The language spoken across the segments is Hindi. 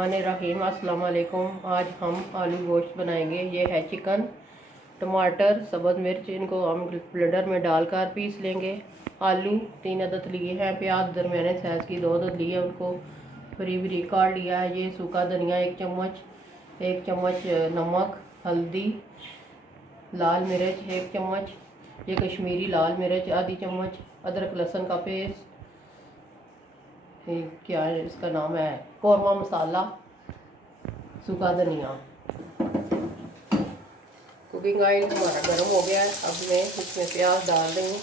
बिस्मिल्लाहिर्रहमानिर्रहीम। अस्सलाम वालेकुम। आज हम आलू गोश्त बनाएंगे। ये है चिकन, टमाटर, सब्ज़ मिर्च, इनको हम ब्लेंडर में डालकर पीस लेंगे। आलू 3 अदद लिए हैं। प्याज दरमियाने साइज़ की 2 अदद लिए, उनको बारीक बारीक काट लिया है। ये सूखा धनिया 1 चम्मच नमक, हल्दी, लाल मिर्च 1 चम्मच, ये कश्मीरी लाल मिर्च आधी चम्मच, अदरक लहसुन का पेस्ट, क्या है इसका नाम है, कौरमा मसाला, सूखा धनिया। कुकिंग ऑयल हमारा गर्म हो गया है। अब मैं इसमें प्याज डाल रही हूँ।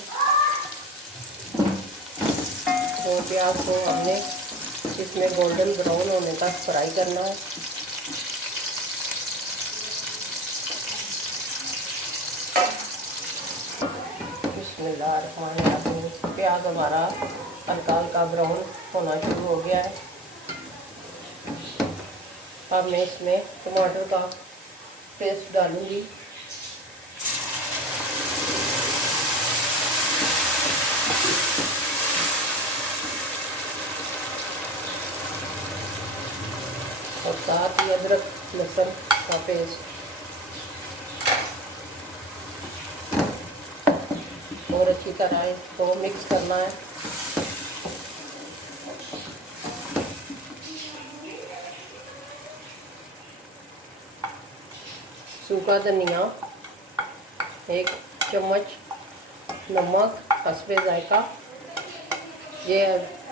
तो प्याज को हमने इसमें गोल्डन ब्राउन होने तक फ्राई करना है। बिस्मिल्लाहिर्रहमानिर्रहीम। प्याज हमारा हल्का हल्का ब्राउन होना शुरू हो गया है। अब मैं इसमें टमाटर का पेस्ट डालूंगी। और साथ ही अदरक लहसुन का पेस्ट, और अच्छी तरह इसको मिक्स करना है। सूखा धनिया 1 चम्मच, नमक हस्बे जायका, ये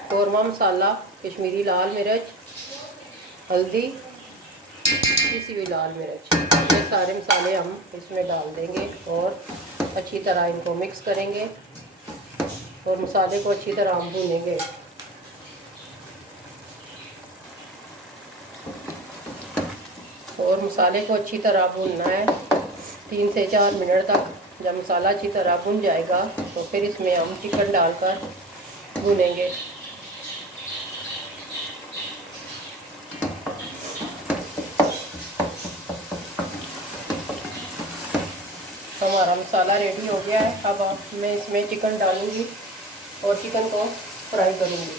कौरमा मसाला, कश्मीरी लाल मिर्च, हल्दी, पिसी हुई लाल मिर्च, ये सारे मसाले हम इसमें डाल देंगे और अच्छी तरह इनको मिक्स करेंगे और मसाले को अच्छी तरह हम भूनेंगे। और मसाले को अच्छी तरह भूनना है 3 से 4 मिनट तक। जब मसाला अच्छी तरह भुन जाएगा तो फिर इसमें हम चिकन डालकर भूनेंगे। हमारा मसाला रेडी हो गया है। अब मैं इसमें चिकन डालूंगी और चिकन को फ्राई करूंगी।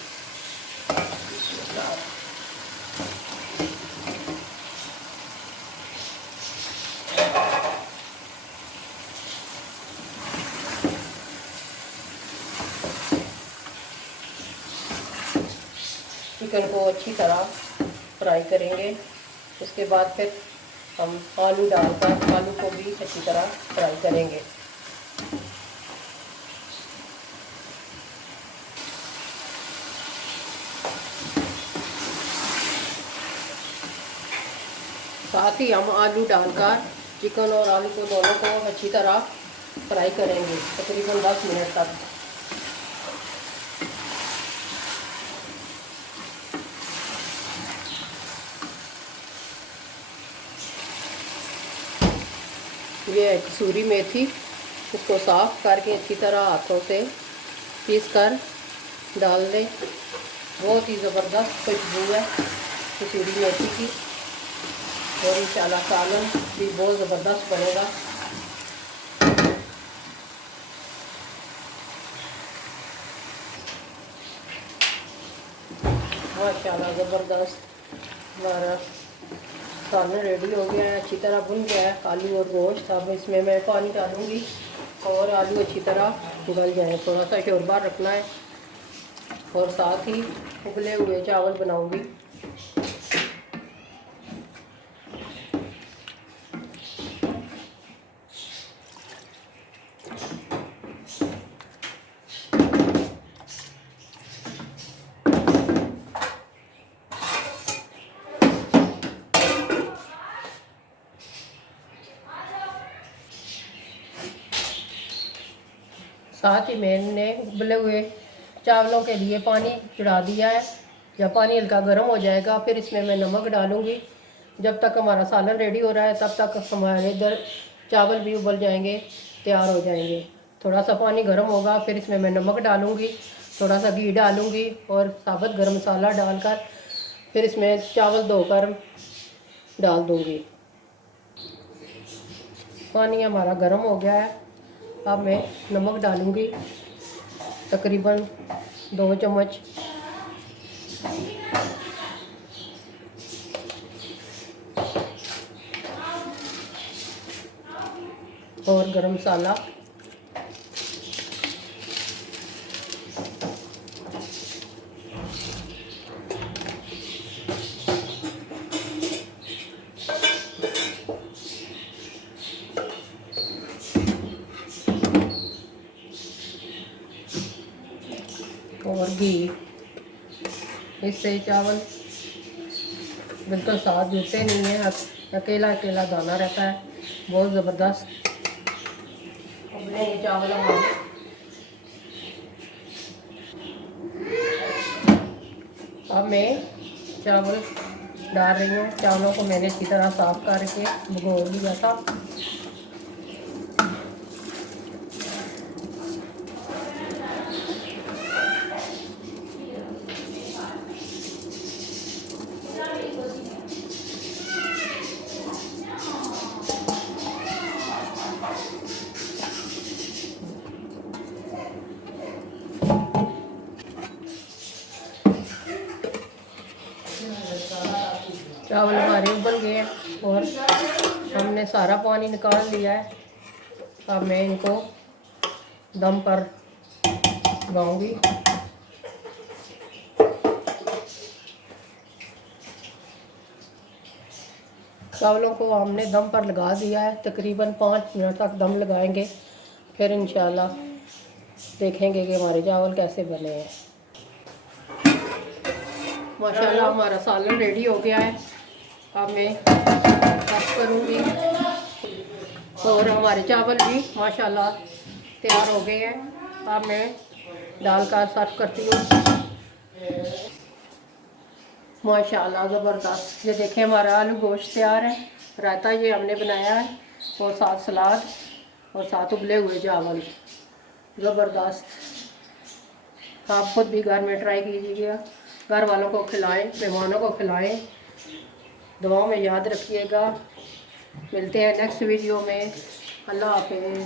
चिकन को अच्छी तरह फ्राई करेंगे। उसके बाद फिर हम आलू डालकर आलू को भी अच्छी तरह फ्राई करेंगे। साथ ही हम आलू डालकर चिकन और आलू को दोनों को अच्छी तरह फ्राई करेंगे तकरीबन 10 मिनट तक। ये है कसूरी मेथी, इसको साफ़ करके अच्छी तरह हाथों से पीस कर डाल दें। बहुत ही ज़बरदस्त खुशबू है कसूरी मेथी की और इंशाल्लाह सालन भी बहुत ज़बरदस्त बनेगा। माशाल्लाह ज़बरदस्त हमारा सालन रेडी हो गया है। अच्छी तरह भुन गया है आलू और गोश्त। अब इसमें मैं पानी डालूंगी और आलू अच्छी तरह उबल जाए। थोड़ा सा शोरबा रखना है और साथ ही उबले हुए चावल बनाऊंगी। साथ ही मैंने उबले हुए चावलों के लिए पानी चढ़ा दिया है। जब पानी हल्का गर्म हो जाएगा फिर इसमें मैं नमक डालूंगी। जब तक हमारा सालन रेडी हो रहा है तब तक हमारे इधर चावल भी उबल जाएंगे, तैयार हो जाएंगे। थोड़ा सा पानी गर्म होगा फिर इसमें मैं नमक डालूंगी, थोड़ा सा घी डालूंगी और साबुत गरम मसाला डालकर फिर इसमें चावल धोकर डाल दूंगी। पानी हमारा गर्म हो गया है। अब मैं नमक डालूंगी तकरीबन 2 चम्मच। और गरम मसाला, और घी। इससे चावल बिल्कुल साथ जुड़ते नहीं है, अकेला अकेला दाना रहता है, बहुत ज़बरदस्त अपने ये चावल हमारे। अब मैं चावल डाल रही हूँ। चावलों को मैंने अच्छी तरह साफ करके भिगो लिया था। चावल हमारे उबल गए हैं और हमने सारा पानी निकाल लिया है। अब मैं इनको दम पर लगाऊंगी। चावलों को हमने दम पर लगा दिया है, तकरीबन 5 मिनट तक दम लगाएंगे, फिर इंशाल्लाह देखेंगे कि हमारे चावल कैसे बने हैं। माशाल्लाह हमारा सालन रेडी हो गया है। अब मैं सर्व करूँगी और हमारे चावल भी माशाल्लाह तैयार हो गए हैं। अब मैं डालकर सर्व करती हूँ। माशाल्लाह ज़बरदस्त। ये देखें हमारा आलू गोश्त तैयार है। रायता ये हमने बनाया है और साथ सलाद और साथ उबले हुए चावल, ज़बरदस्त। आप खुद भी घर में ट्राई कीजिएगा, घर वालों को खिलाएं, मेहमानों को खिलाएं। दुआओं में याद रखिएगा। मिलते हैं नेक्स्ट वीडियो में। अल्लाह हाफिज़।